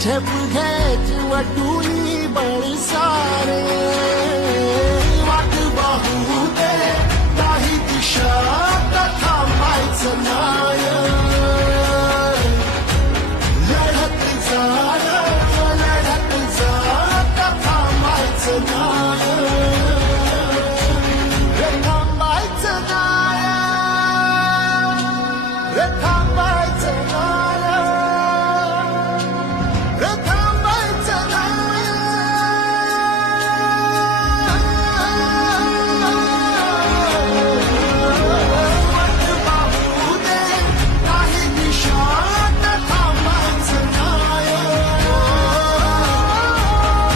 झेप घ्यायची वाटुली बळी सारे